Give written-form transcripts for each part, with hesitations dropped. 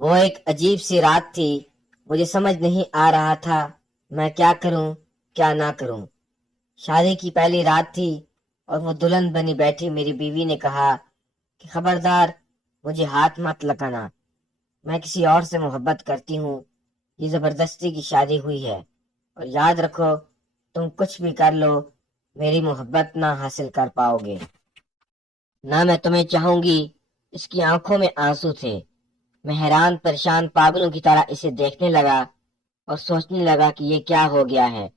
وہ ایک عجیب سی رات تھی۔ مجھے سمجھ نہیں آ رہا تھا میں کیا کروں کیا نہ کروں۔ شادی کی پہلی رات تھی اور وہ دلہن بنی بیٹھی میری بیوی نے کہا کہ خبردار مجھے ہاتھ مت لگانا، میں کسی اور سے محبت کرتی ہوں، یہ زبردستی کی شادی ہوئی ہے، اور یاد رکھو تم کچھ بھی کر لو میری محبت نہ حاصل کر پاؤ گے، نہ میں تمہیں چاہوں گی۔ اس کی آنکھوں میں آنسو تھے۔ میں حیران پریشان پاگلوں کی طرح اسے دیکھنے لگا اور سوچنے لگا کہ یہ کیا ہو گیا ہے۔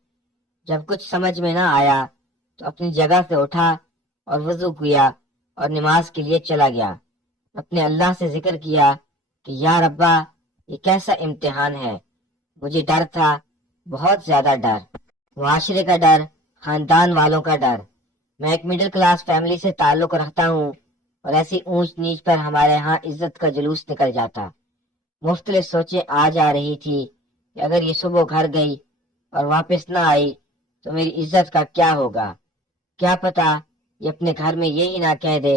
جب کچھ سمجھ میں نہ آیا تو اپنی جگہ سے اٹھا اور وضو کیا اور نماز کے لیے چلا گیا۔ اپنے اللہ سے ذکر کیا کہ یا ربا، یہ کیسا امتحان ہے۔ مجھے ڈر تھا، بہت زیادہ ڈر، معاشرے کا ڈر، خاندان والوں کا ڈر۔ میں ایک مڈل کلاس فیملی سے تعلق رکھتا ہوں اور ایسی اونچ نیچ پر ہمارے ہاں عزت کا جلوس نکل جاتا۔ مختلف سوچیں آ جا رہی تھی کہ اگر یہ صبح گھر گئی اور واپس نہ آئی تو میری عزت کا کیا ہوگا۔ کیا پتا یہ اپنے گھر میں یہی نہ کہہ دے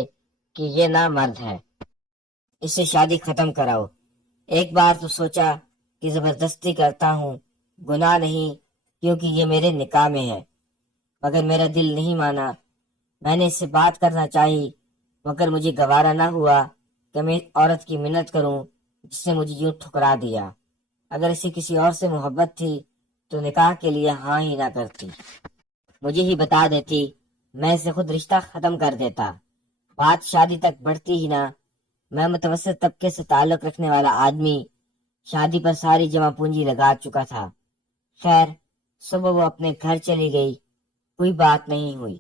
کہ یہ نہ مرد ہے، اس سے شادی ختم کراؤ۔ ایک بار تو سوچا کہ زبردستی کرتا ہوں، گناہ نہیں کیونکہ یہ میرے نکاح میں ہے، مگر میرا دل نہیں مانا۔ میں نے اس سے بات کرنا چاہی مگر مجھے گوارا نہ ہوا کہ میں عورت کی منت کروں جس نے مجھے یوں ٹھکرا دیا۔ اگر اسے کسی اور سے محبت تھی تو نکاح کے لیے ہاں ہی نہ کرتی، مجھے ہی بتا دیتی، میں اسے خود رشتہ ختم کر دیتا۔ بات شادی تک بڑھتی ہی نہ۔ میں متوسط طبقے سے تعلق رکھنے والا آدمی شادی پر ساری جمع پونجی لگا چکا تھا۔ خیر، صبح وہ اپنے گھر چلی گئی، کوئی بات نہیں ہوئی۔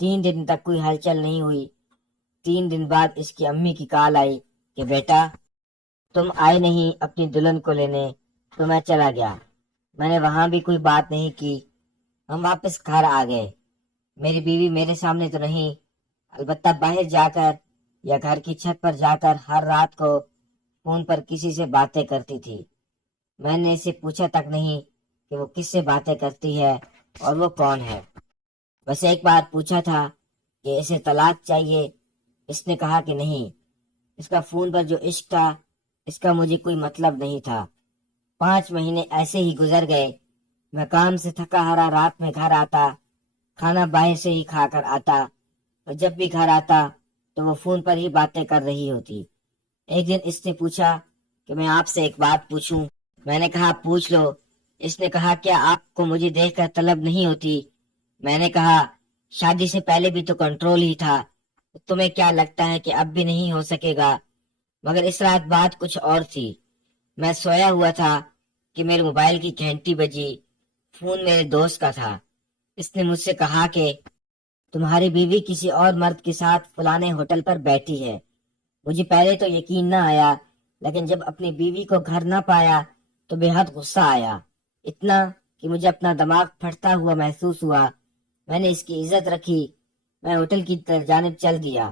3 دن تک کوئی ہلچل نہیں ہوئی۔ 3 دن بعد اس کی امی کی کال آئی کہ بیٹا تم آئے نہیں اپنی دلہن کو لینے، تو میں چلا گیا۔ میں نے وہاں بھی کوئی بات نہیں کی، ہم واپس گھر آ گئے۔ میری بیوی میرے سامنے تو نہیں، البتہ باہر جا کر یا گھر کی چھت پر جا کر ہر رات کو فون پر کسی سے باتیں کرتی تھی۔ میں نے اسے پوچھا تک نہیں کہ وہ کس سے باتیں کرتی ہے اور وہ کون ہے۔ بس ایک بار پوچھا تھا کہ اسے طلاق چاہیے، اس نے کہا کہ نہیں۔ اس کا فون پر جو عشق تھا اس کا مجھے کوئی مطلب نہیں تھا۔ 5 مہینے ایسے ہی گزر گئے۔ میں کام سے تھکا ہارا رات میں گھر آتا، کھانا باہر سے ہی کھا کر آتا، اور جب بھی گھر آتا تو وہ فون پر ہی باتیں کر رہی ہوتی۔ ایک دن اس نے پوچھا کہ میں آپ سے ایک بات پوچھوں۔ میں نے کہا پوچھ لو۔ اس نے کہا کیا آپ کو مجھے دیکھ کر طلب نہیں ہوتی؟ میں نے کہا شادی سے پہلے بھی تو کنٹرول ہی تھا، تمہیں کیا لگتا ہے کہ اب بھی نہیں ہو سکے گا؟ مگر اس رات بات کچھ اور تھی۔ میں سویا ہوا تھا کہ میرے موبائل کی گھنٹی بجی۔ فون میرے دوست کا تھا۔ اس نے مجھ سے کہا کہ تمہاری بیوی کسی اور مرد کے ساتھ فلانے ہوٹل پر بیٹھی ہے۔ مجھے پہلے تو یقین نہ آیا، لیکن جب اپنی بیوی کو گھر نہ پایا تو بے حد غصہ آیا، اتنا کہ مجھے اپنا دماغ پھٹتا ہوا محسوس ہوا۔ میں نے اس کی عزت رکھی، میں ہوٹل کی جانب چل دیا۔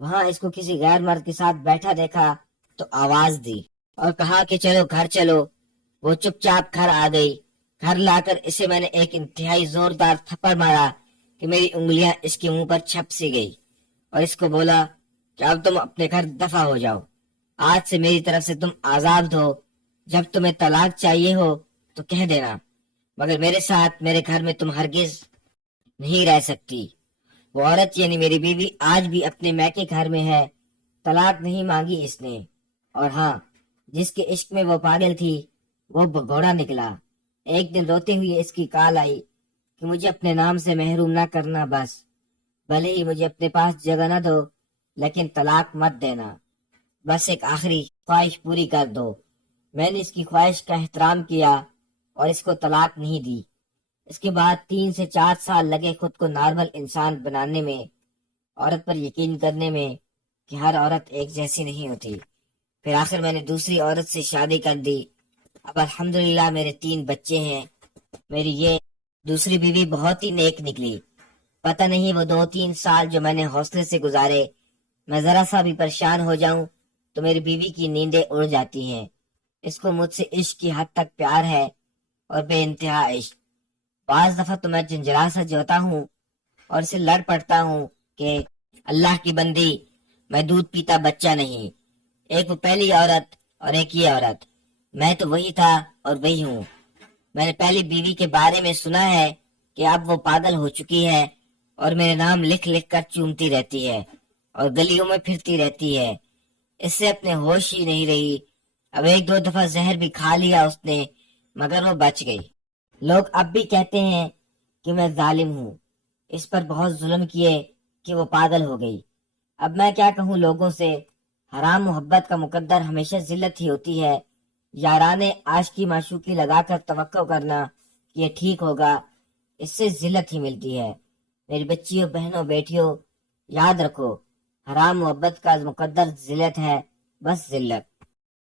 وہاں اس کو کسی غیر مرد کے ساتھ بیٹھا دیکھا تو آواز دی اور کہا کہ چلو گھر چلو۔ وہ چپ چاپ گھر آ گئی۔ گھر لا کر اسے میں نے ایک انتہائی زوردار تھپڑ مارا کہ میری انگلیاں اس کے منہ پر چھپ سی گئی، اور اس کو بولا کہ اب تم اپنے گھر دفع ہو جاؤ، آج سے میری طرف سے تم آزاد ہو، جب تمہیں طلاق چاہیے ہو تو کہہ دینا، مگر میرے ساتھ میرے گھر میں تم ہرگز نہیں رہ سکتی۔ وہ عورت یعنی میری بیوی آج بھی اپنے میکے گھر میں ہے، طلاق نہیں مانگی اس نے۔ اور ہاں، جس کے عشق میں وہ پاگل تھی وہ بگوڑا نکلا۔ ایک دن روتے ہوئے اس کی کال آئی کہ مجھے اپنے نام سے محروم نہ کرنا، بس بھلے ہی مجھے اپنے پاس جگہ نہ دو لیکن طلاق مت دینا، بس ایک آخری خواہش پوری کر دو۔ میں نے اس کی خواہش کا احترام کیا اور اس کو طلاق نہیں دی۔ اس کے بعد 3 سے 4 سال لگے خود کو نارمل انسان بنانے میں، عورت پر یقین کرنے میں کہ ہر عورت ایک جیسی نہیں ہوتی۔ پھر آخر میں نے دوسری عورت سے شادی کر دی۔ اب الحمدللہ میرے 3 بچے ہیں۔ میری یہ دوسری بیوی بہت ہی نیک نکلی۔ پتہ نہیں وہ 2-3 سال جو میں نے حوصلے سے گزارے، میں ذرا سا بھی پریشان ہو جاؤں تو میری بیوی کی نیندیں اڑ جاتی ہیں۔ اس کو مجھ سے عشق کی حد تک پیار ہے اور بے انتہا عشق۔ بعض دفعہ تو میں جنجلا سا جاتا ہوں اور اسے لڑ پڑتا ہوں کہ اللہ کی بندی، میں دودھ پیتا بچہ نہیں۔ ایک وہ پہلی عورت اور ایک یہ عورت، میں تو وہی تھا اور وہی ہوں۔ میں نے پہلی بیوی کے بارے میں سنا ہے کہ اب وہ پاگل ہو چکی ہے اور میرے نام لکھ لکھ کر چومتی رہتی ہے اور گلیوں میں پھرتی رہتی ہے، اس سے اپنے ہوش ہی نہیں رہی۔ اب ایک دو دفعہ زہر بھی کھا لیا اس نے، مگر وہ بچ گئی۔ لوگ اب بھی کہتے ہیں کہ میں ظالم ہوں، اس پر بہت ظلم کیے کہ وہ پاگل ہو گئی۔ اب میں کیا کہوں لوگوں سے؟ حرام محبت کا مقدر ہمیشہ ذلت ہی ہوتی ہے۔ یارانے عاشقی معشوقی لگا کر توقع کرنا کہ یہ ٹھیک ہوگا، اس سے ذلت ہی ملتی ہے۔ میری بچیوں، بہنوں، بیٹیوں، یاد رکھو، حرام محبت کا مقدر ذلت ہے، بس ذلت۔